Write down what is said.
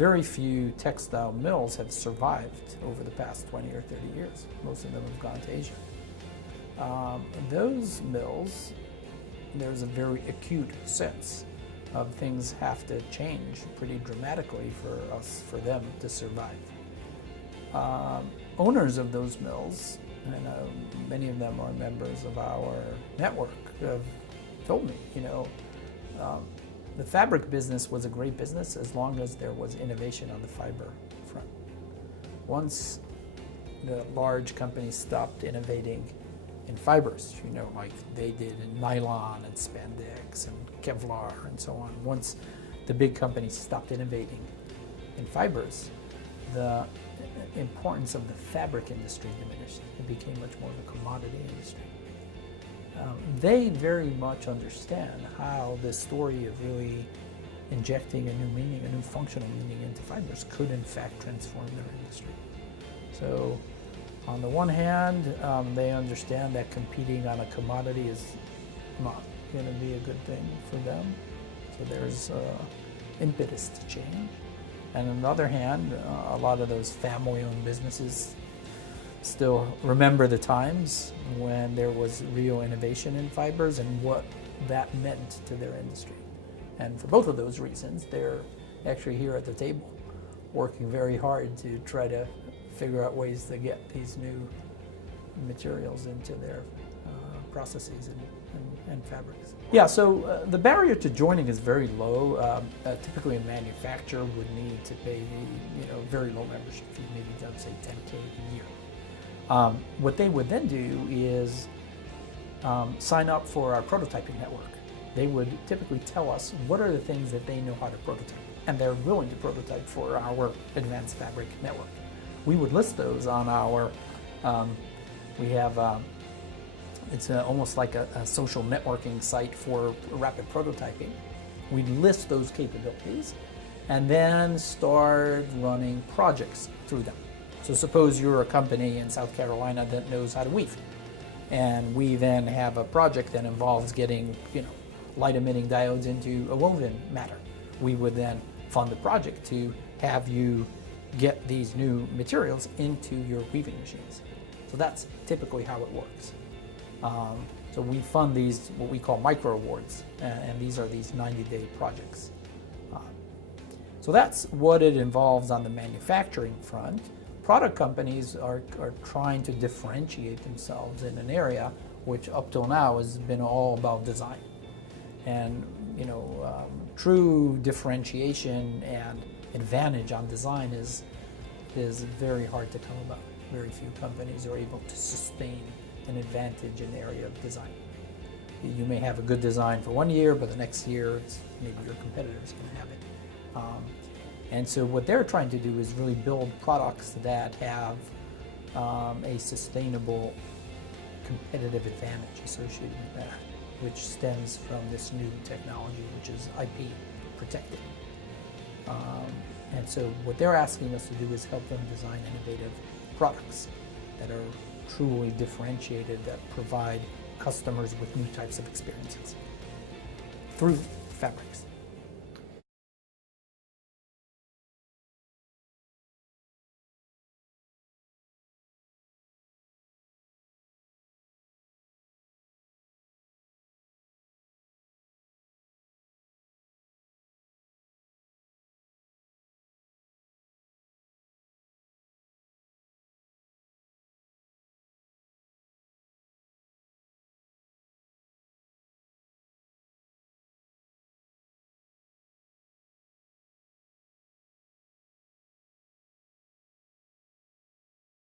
very few textile mills have survived over the past 20 or 30 years. Most of them have gone to Asia. Those mills, there's a very acute sense of things have to change pretty dramatically for them to survive. Owners of those mills, and many of them are members of our network, have told me, the fabric business was a great business as long as there was innovation on the fiber front. Once the large companies stopped innovating in fibers, like they did in nylon and spandex and Kevlar and so on. Once the big companies stopped innovating in fibers, the importance of the fabric industry diminished. It became much more of a commodity industry. They very much understand how this story of really injecting a new meaning, a new functional meaning into fibers could in fact transform their industry. So on the one hand, they understand that competing on a commodity is not going to be a good thing for them. So there's impetus to change. And on the other hand, a lot of those family-owned businesses still remember the times when there was real innovation in fibers and what that meant to their industry. And for both of those reasons, they're actually here at the table working very hard to try to figure out ways to get these new materials into their processes and fabrics. Yeah, so the barrier to joining is very low. Typically a manufacturer would need to pay very low membership fee, maybe I'd say $10K a year. What they would then do is sign up for our prototyping network. They would typically tell us what are the things that they know how to prototype, and they're willing to prototype for our advanced fabric network. We would list those on our, we have, it's almost like a social networking site for rapid prototyping. We'd list those capabilities and then start running projects through them. So suppose you're a company in South Carolina that knows how to weave, and we then have a project that involves getting light emitting diodes into a woven matter. We would then fund the project to have you get these new materials into your weaving machines. So that's typically how it works. So we fund these, what we call micro awards, and these are these 90-day projects. So that's what it involves on the manufacturing front. Product companies are trying to differentiate themselves in an area which up till now has been all about design. And true differentiation and advantage on design is very hard to come about. Very few companies are able to sustain an advantage in the area of design. You may have a good design for 1 year, but the next year maybe your competitor's going to have it. And so what they're trying to do is really build products that have a sustainable competitive advantage associated with that, which stems from this new technology, which is IP protected. And so what they're asking us to do is help them design innovative products that are truly differentiated, that provide customers with new types of experiences through fabrics.